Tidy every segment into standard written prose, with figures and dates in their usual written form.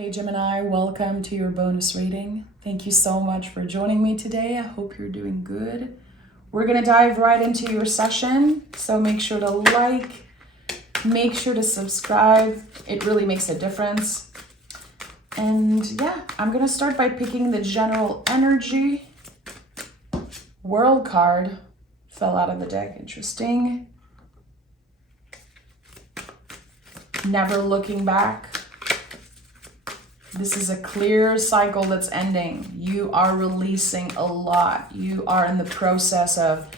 Hey Gemini, welcome to your bonus reading. Thank you so much for joining me today. I hope you're doing good. We're going to dive right into your session, so make sure to like, make sure to subscribe. It really makes a difference. And yeah, I'm going to start by picking the general energy. World card fell out of the deck. Interesting. Never looking back. This is a clear cycle that's ending. You are releasing a lot. You are in the process of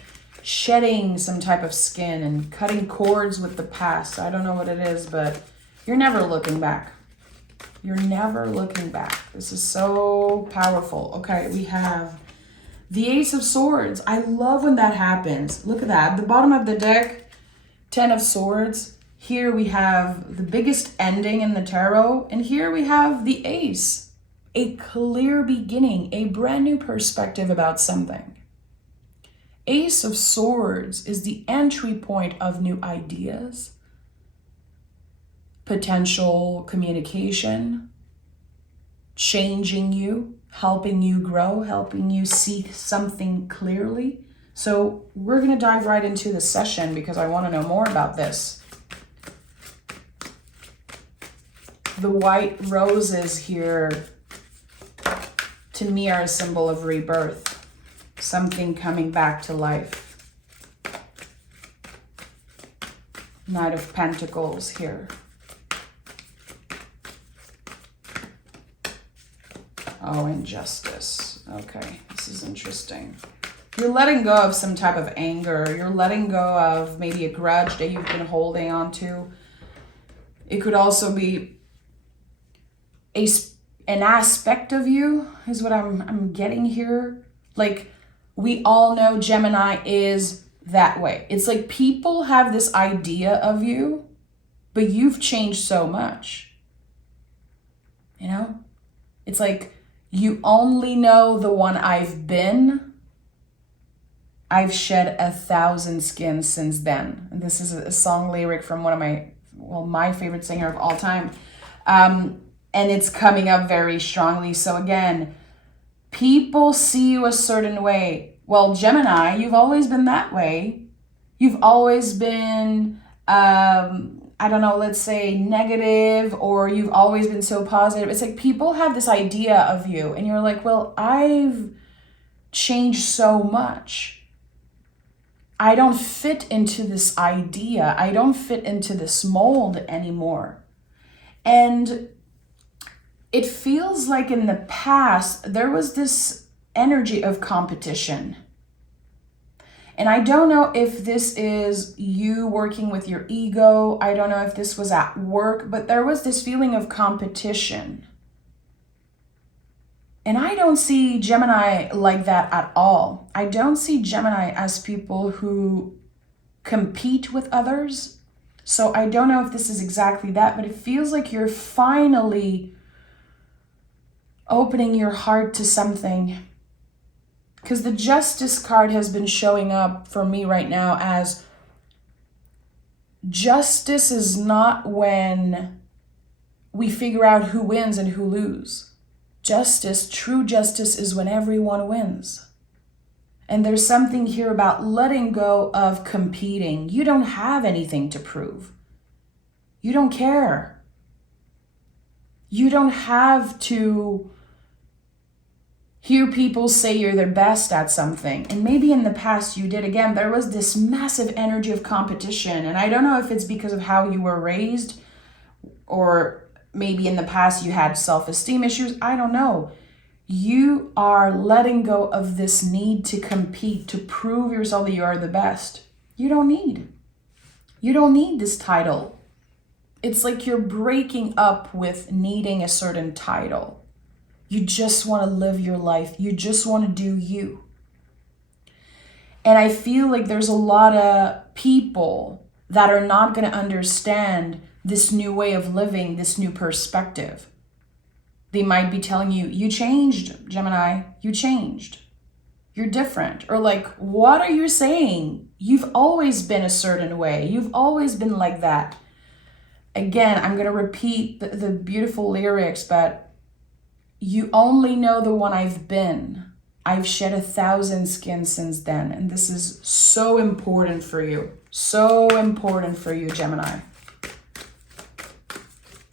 shedding some type of skin and cutting cords with the past. I don't know what it is, but you're never looking back. You're never looking back. This is so powerful. Okay, we have the Ace of Swords. I love when that happens. Look at that. At the bottom of the deck, 10 of Swords. Here we have the biggest ending in the tarot, and here we have the Ace, a clear beginning, a brand new perspective about something. Ace of Swords is the entry point of new ideas, potential communication, changing you, helping you grow, helping you see something clearly. So we're going to dive right into the session because I want to know more about this. The white roses here, to me, are a symbol of rebirth. Something coming back to life. Knight of Pentacles here. Oh, injustice. Okay, this is interesting. You're letting go of some type of anger. You're letting go of maybe a grudge that you've been holding on to. It could also be an aspect of you is what I'm getting here. Like, we all know Gemini is that way. It's like people have this idea of you, but you've changed so much. You know? It's like, you only know the one I've been. I've shed 1,000 skins since then. And this is a song lyric from one of my favorite singer of all time. And it's coming up very strongly. So again, people see you a certain way. Well, Gemini, you've always been that way. You've always been, let's say negative, or you've always been so positive. It's like people have this idea of you and you're like, well, I've changed so much. I don't fit into this idea. I don't fit into this mold anymore. And it feels like in the past, there was this energy of competition. And I don't know if this is you working with your ego. I don't know if this was at work, but there was this feeling of competition. And I don't see Gemini like that at all. I don't see Gemini as people who compete with others. So I don't know if this is exactly that, but it feels like you're finally opening your heart to something. Because the Justice card has been showing up for me right now as justice is not when we figure out who wins and who loses. Justice, true justice, is when everyone wins. And there's something here about letting go of competing. You don't have anything to prove. You don't care. You don't have to hear people say you're their best at something. And maybe in the past you did. Again, there was this massive energy of competition. And I don't know if it's because of how you were raised, or maybe in the past you had self-esteem issues. I don't know. You are letting go of this need to compete, to prove yourself that you are the best. You don't need this title. It's like you're breaking up with needing a certain title. You just want to live your life. You just want to do you. And I feel like there's a lot of people that are not going to understand this new way of living, this new perspective. They might be telling you, you changed, Gemini, you changed. You're different. Or like, what are you saying? You've always been a certain way. You've always been like that. again, I'm going to repeat the beautiful lyrics, but you only know the one I've been. I've shed 1,000 skins since then. And this is so important for you. So important for you, Gemini.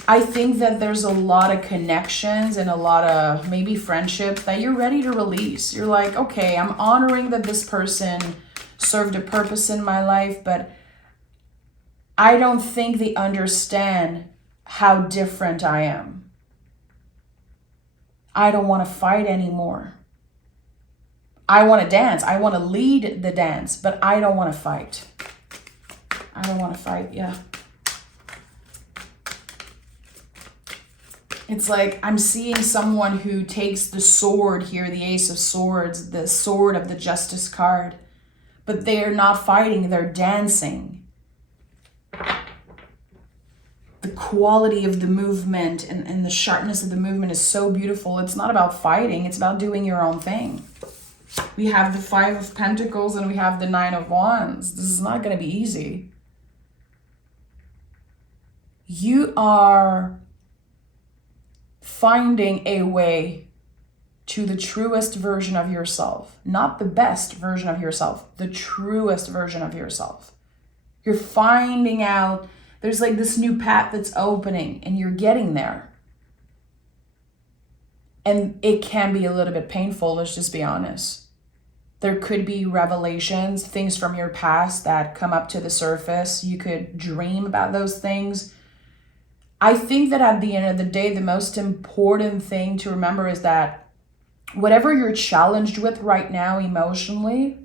I think that there's a lot of connections and a lot of maybe friendship that you're ready to release. You're like, okay, I'm honoring that this person served a purpose in my life, but I don't think they understand how different I am. I don't want to fight anymore. I want to dance. I want to lead the dance, but I don't want to fight. I don't want to fight, yeah. It's like I'm seeing someone who takes the sword here, the Ace of Swords, the sword of the Justice card, but they're not fighting, they're dancing. The quality of the movement and the sharpness of the movement is so beautiful. It's not about fighting, it's about doing your own thing. We have the Five of Pentacles and we have the Nine of Wands. This is not going to be easy. You are finding a way to the truest version of yourself. Not the best version of yourself, the truest version of yourself. You're finding out there's like this new path that's opening and you're getting there. And it can be a little bit painful, let's just be honest. There could be revelations, things from your past that come up to the surface. You could dream about those things. I think that at the end of the day, the most important thing to remember is that whatever you're challenged with right now, emotionally,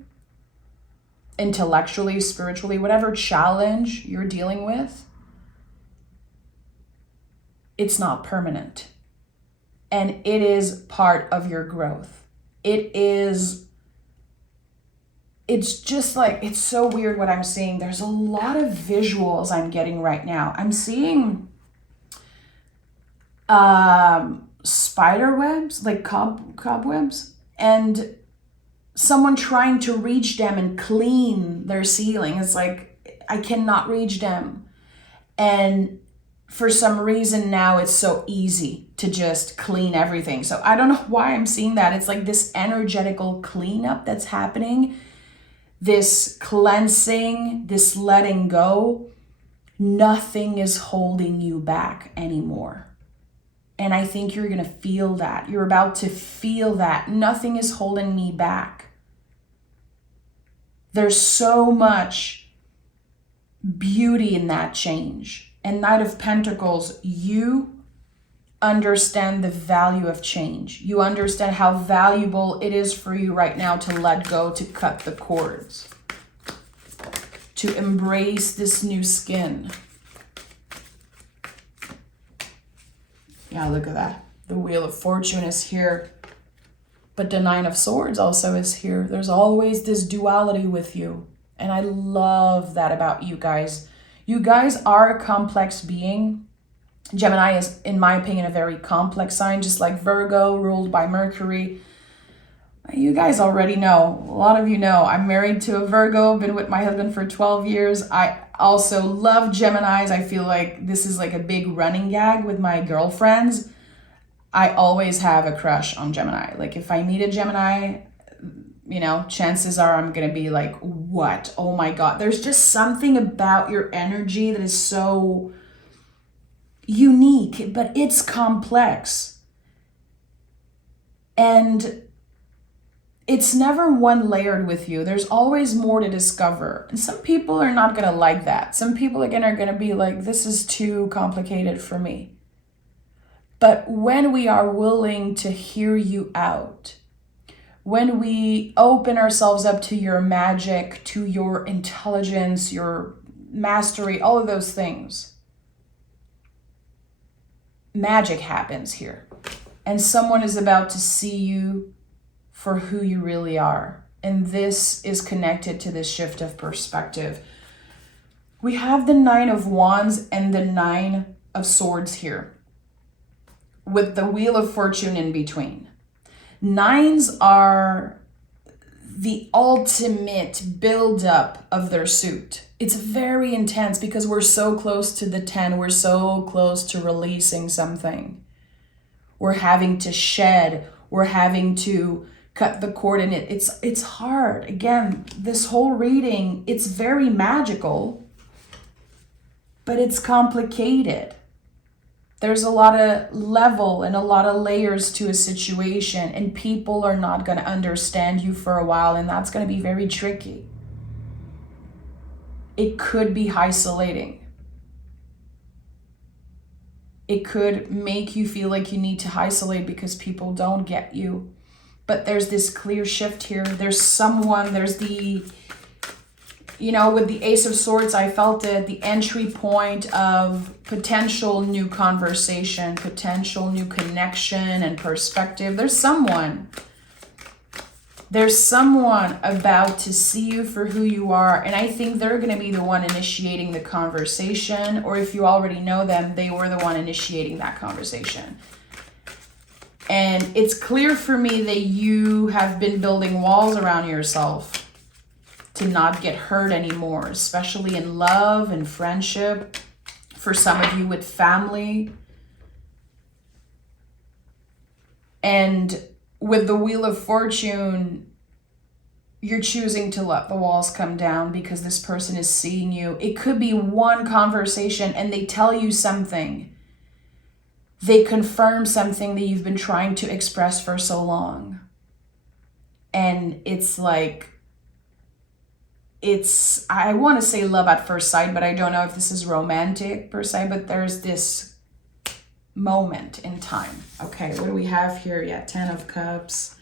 intellectually, spiritually, whatever challenge you're dealing with, it's not permanent. And it is part of your growth. It's just like, it's so weird what I'm seeing. There's a lot of visuals I'm getting right now. I'm seeing spider webs, like cobwebs, and someone trying to reach them and clean their ceiling. It's like, I cannot reach them. And for some reason now it's so easy to just clean everything. So I don't know why I'm seeing that. It's like this energetical cleanup that's happening, this cleansing, this letting go. Nothing is holding you back anymore. And I think you're going to feel that. You're about to feel that. Nothing is holding me back. There's so much beauty in that change. And Knight of Pentacles, you understand the value of change. You understand how valuable it is for you right now to let go, to cut the cords, to embrace this new skin. Yeah, look at that. The Wheel of Fortune is here, but the Nine of Swords also is here. There's always this duality with you. And I love that about you guys. You guys are a complex being. Gemini is, in my opinion, a very complex sign, just like Virgo, ruled by Mercury. You guys already know. A lot of you know. I'm married to a Virgo, been with my husband for 12 years. I also love Geminis. I feel like this is like a big running gag with my girlfriends. I always have a crush on Gemini. Like if I meet a Gemini, you know, chances are I'm going to be like, what? Oh my God. There's just something about your energy that is so unique, but it's complex. And it's never one layered with you. There's always more to discover. And some people are not going to like that. Some people, again, are going to be like, this is too complicated for me. But when we are willing to hear you out, when we open ourselves up to your magic, to your intelligence, your mastery, all of those things, magic happens here. And someone is about to see you for who you really are. And this is connected to this shift of perspective. We have the Nine of Wands and the Nine of Swords here, with the Wheel of Fortune in between. Nines are the ultimate buildup of their suit. It's very intense because we're so close to the 10. We're so close to releasing something. We're having to shed. We're having to cut the cord in it. It's hard. Again, this whole reading, it's very magical, but it's complicated. There's a lot of level and a lot of layers to a situation, and people are not going to understand you for a while, and that's going to be very tricky. It could be isolating. It could make you feel like you need to isolate because people don't get you. But there's this clear shift here. There's someone, there's the, with the Ace of Swords, I felt it, the entry point of potential new conversation, potential new connection and perspective. There's someone about to see you for who you are. And I think they're going to be the one initiating the conversation. Or if you already know them, they were the one initiating that conversation. And it's clear for me that you have been building walls around yourself to not get hurt anymore, especially in love and friendship. For some of you with family. And with the Wheel of Fortune, you're choosing to let the walls come down because this person is seeing you. It could be one conversation and they tell you something. They confirm something that you've been trying to express for so long. And it's like, I want to say love at first sight, but I don't know if this is romantic per se, but there's this moment in time. Okay, what do we have here? Yeah, 10 of Cups,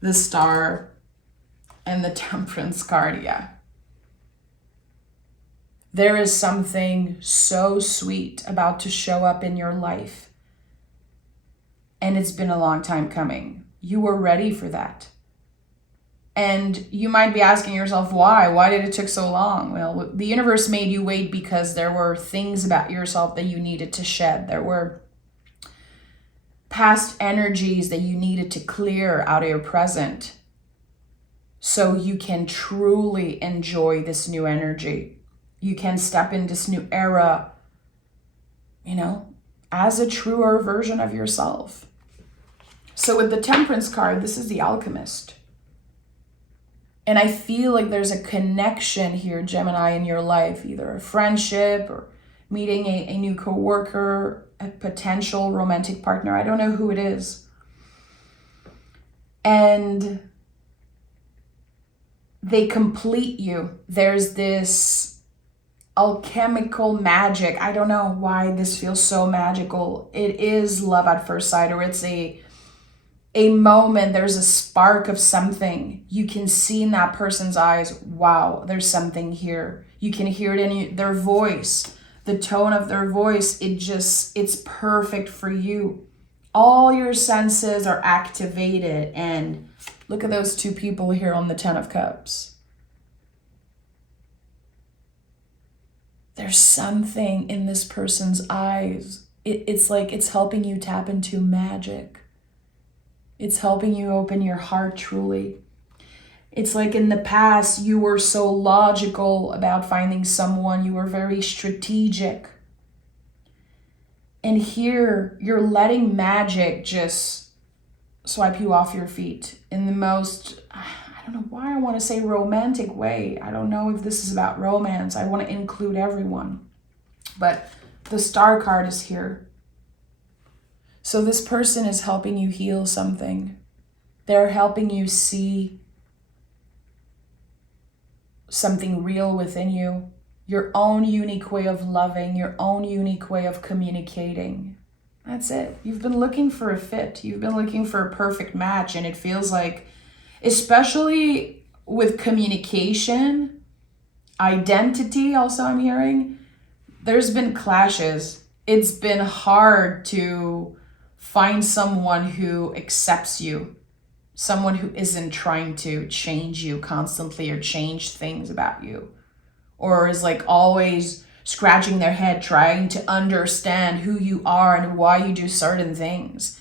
the Star, and the Temperance card, yeah. There is something so sweet about to show up in your life. And it's been a long time coming. You were ready for that. And you might be asking yourself, why? Why did it take so long? Well, the universe made you wait because there were things about yourself that you needed to shed. There were past energies that you needed to clear out of your present so you can truly enjoy this new energy. You can step in this new era, as a truer version of yourself. So with the Temperance card, this is the Alchemist. And I feel like there's a connection here, Gemini, in your life, either a friendship or meeting a new coworker, a potential romantic partner. I don't know who it is. And they complete you. There's this alchemical magic. I don't know why this feels so magical. It is love at first sight, or it's a moment, there's a spark of something. You can see in that person's eyes, wow, there's something here. You can hear it in their voice, the tone of their voice. It's perfect for you. All your senses are activated. And look at those two people here on the 10 of Cups. There's something in this person's eyes. It's like it's helping you tap into magic. It's helping you open your heart truly. It's like in the past, you were so logical about finding someone. You were very strategic. And here, you're letting magic just swipe you off your feet in the most, I don't know why I want to say romantic way. I don't know if this is about romance. I want to include everyone. But the Star card is here. So this person is helping you heal something. They're helping you see something real within you, your own unique way of loving, your own unique way of communicating. That's it. You've been looking for a fit. You've been looking for a perfect match, and it feels like, especially with communication, identity also I'm hearing, there's been clashes. It's been hard to find someone who accepts you, someone who isn't trying to change you constantly or change things about you, or is like always scratching their head trying to understand who you are and why you do certain things.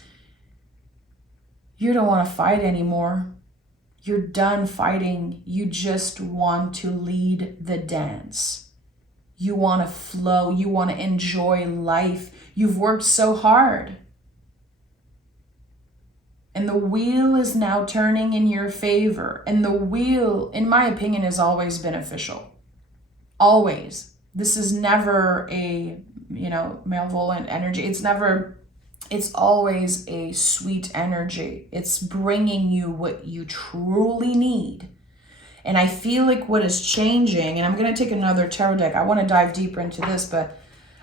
You don't want to fight anymore. You're done fighting. You just want to lead the dance. You want to flow. You want to enjoy life. You've worked so hard. And the wheel is now turning in your favor. And the wheel, in my opinion, is always beneficial. Always. This is never a, malevolent energy. It's always a sweet energy. It's bringing you what you truly need. And I feel like what is changing, and I'm going to take another tarot deck. I want to dive deeper into this, but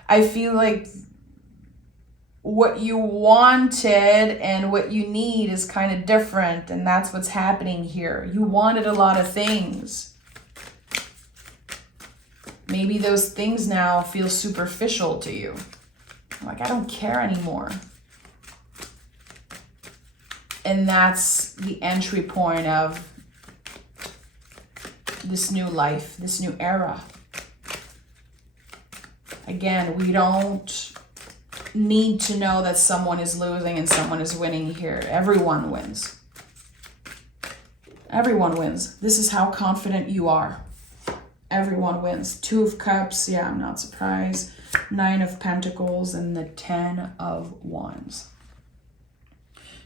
I feel like what you wanted and what you need is kind of different, and that's what's happening here. You wanted a lot of things. Maybe those things now feel superficial to you. Like, I don't care anymore. And that's the entry point of this new life, this new era. Again, we don't need to know that someone is losing and someone is winning here. Everyone wins. Everyone wins. This is how confident you are. Everyone wins. 2 of Cups. Yeah, I'm not surprised. 9 of Pentacles and the 10 of Wands.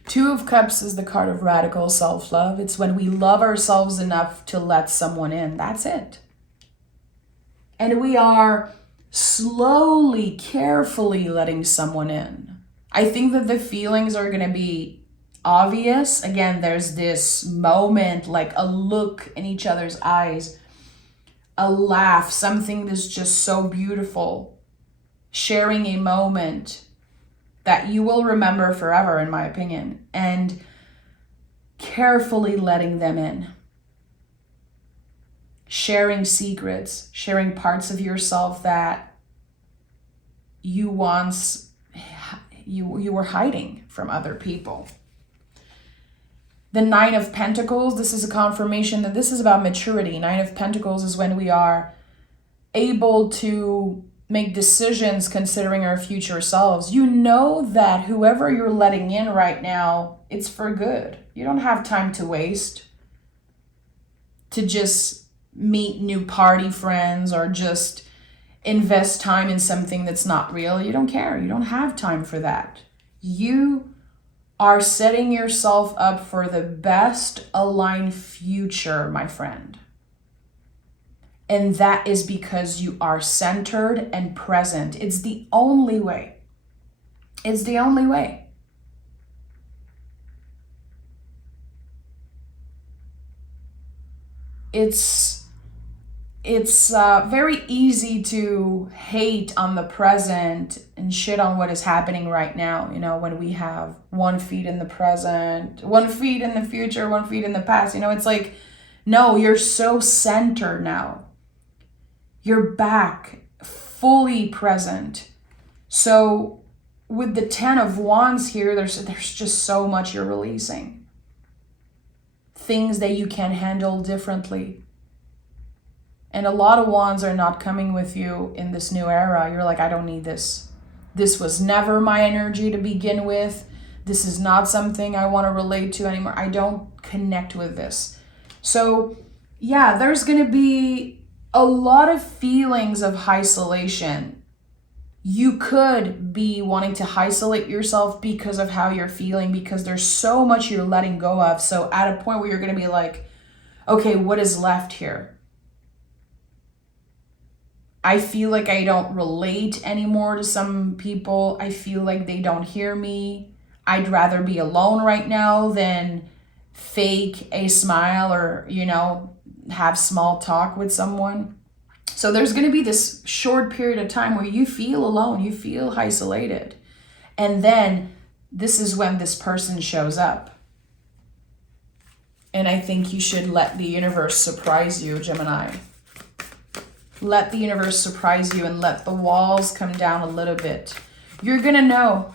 2 of Cups is the card of radical self-love. It's when we love ourselves enough to let someone in. That's it. And we are slowly, carefully letting someone in. I think that the feelings are going to be obvious. Again, there's this moment, like a look in each other's eyes, a laugh, something that's just so beautiful, sharing a moment that you will remember forever, in my opinion, and carefully letting them in. Sharing secrets, sharing parts of yourself that you once you were hiding from other people. The 9 of Pentacles, this is a confirmation that this is about maturity. 9 of Pentacles is when we are able to make decisions considering our future selves. You know that whoever you're letting in right now, it's for good. You don't have time to waste to just meet new party friends or just invest time in something that's not real. You don't care. You don't have time for that. You are setting yourself up for the best aligned future, my friend. And that is because you are centered and present. It's the only way. It's the only way. It's very easy to hate on the present and shit on what is happening right now. You know, when we have 1 feet in the present, 1 feet in the future, 1 feet in the past. You know, it's like, no, you're so centered now. You're back, fully present. So with the 10 of Wands here, there's just so much you're releasing. Things that you can handle differently. And a lot of Wands are not coming with you in this new era. You're like, I don't need this. This was never my energy to begin with. This is not something I want to relate to anymore. I don't connect with this. So yeah, there's going to be a lot of feelings of isolation. You could be wanting to isolate yourself because of how you're feeling, because there's so much you're letting go of. So at a point where you're going to be like, okay, what is left here? I feel like I don't relate anymore to some people. I feel like they don't hear me. I'd rather be alone right now than fake a smile or, have small talk with someone. So there's going to be this short period of time where you feel alone, you feel isolated. And then this is when this person shows up. And I think you should let the universe surprise you, Gemini. Let the universe surprise you and let the walls come down a little bit. You're going to know.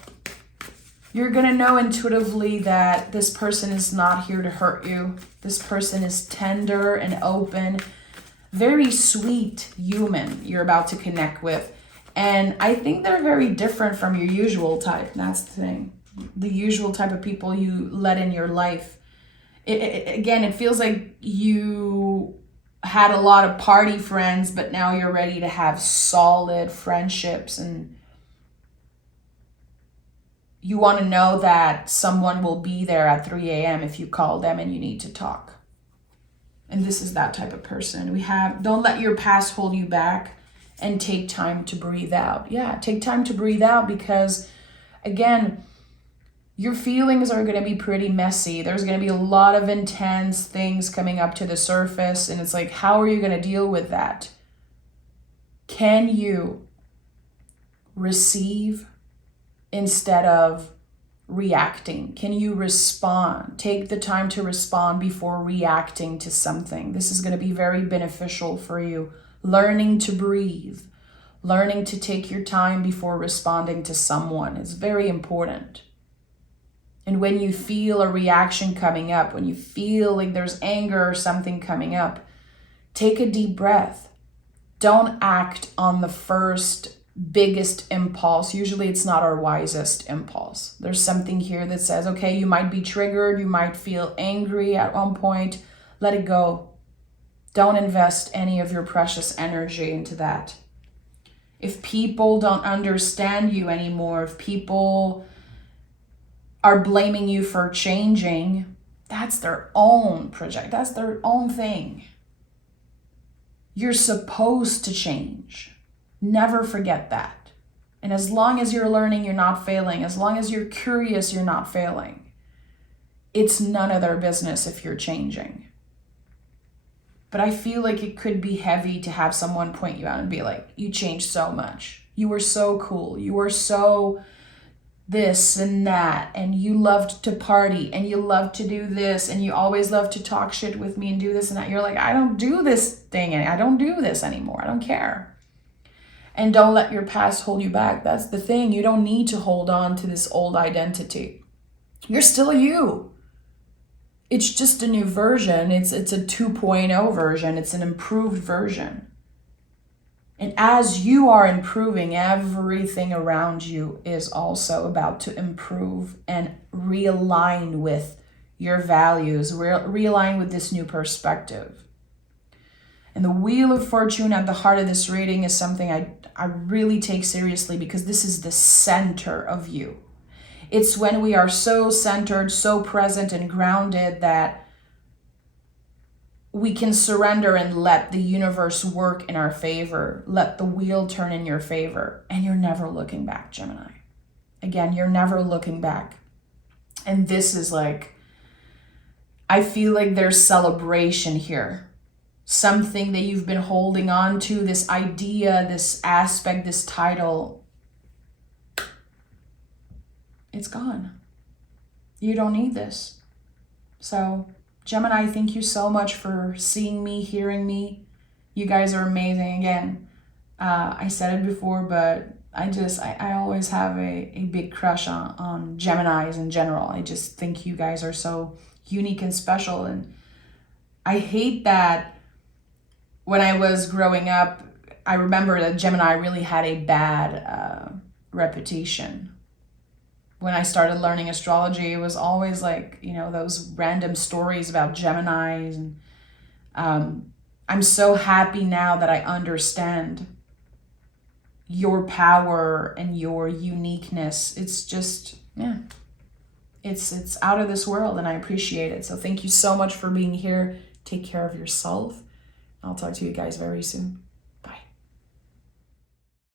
You're going to know intuitively that this person is not here to hurt you. This person is tender and open, very sweet human you're about to connect with. And I think they're very different from your usual type. That's the thing. The usual type of people you let in your life. Again, it feels like you had a lot of party friends, but now you're ready to have solid friendships, and you want to know that someone will be there at 3 a.m. if you call them and you need to talk. And this is that type of person. We have, don't let your past hold you back, and take time to breathe out. Yeah, take time to breathe out, because again, your feelings are going to be pretty messy. There's going to be a lot of intense things coming up to the surface. And it's like, how are you going to deal with that? Can you receive instead of reacting? Can you respond? Take the time to respond before reacting to something. This is going to be very beneficial for you. Learning to breathe, learning to take your time before responding to someone is very important. And when you feel a reaction coming up, when you feel like there's anger or something coming up, take a deep breath. Don't act on the first biggest impulse. Usually it's not our wisest impulse. There's something here that says, okay, you might be triggered, you might feel angry at one point. Let it go. Don't invest any of your precious energy into that. If people don't understand you anymore, if people are blaming you for changing, that's their own project. That's their own thing. You're supposed to change. Never forget that. And as long as you're learning, you're not failing. As long as you're curious, you're not failing. It's none of their business if you're changing. But I feel like it could be heavy to have someone point you out and be like, you changed so much. You were so cool. You were so this and that, and you loved to party, and you loved to do this, and you always loved to talk shit with me and do this and that. You're like, I don't do this thing, and I don't do this anymore. I don't care. And don't let your past hold you back. That's the thing. You don't need to hold on to this old identity. You're still you. It's just a new version. It's a 2.0 version. It's an improved version. And as you are improving, everything around you is also about to improve and realign with your values, realign with this new perspective. And the Wheel of Fortune at the heart of this reading is something I really take seriously, because this is the center of you. It's when we are so centered, so present and grounded that we can surrender and let the universe work in our favor. Let the wheel turn in your favor. And you're never looking back, Gemini. Again, you're never looking back. And this is like, I feel like there's celebration here. Something that you've been holding on to, this idea, this aspect, this title, it's gone. You don't need this. So Gemini, thank you so much for seeing me, hearing me. You guys are amazing. Again, I said it before, but I always have a big crush on Geminis in general. I just think you guys are so unique and special. And I hate that when I was growing up, I remember that Gemini really had a bad reputation. When I started learning astrology, it was always like, those random stories about Geminis. And I'm so happy now that I understand your power and your uniqueness. It's just, it's out of this world, and I appreciate it. So thank you so much for being here. Take care of yourself. I'll talk to you guys very soon.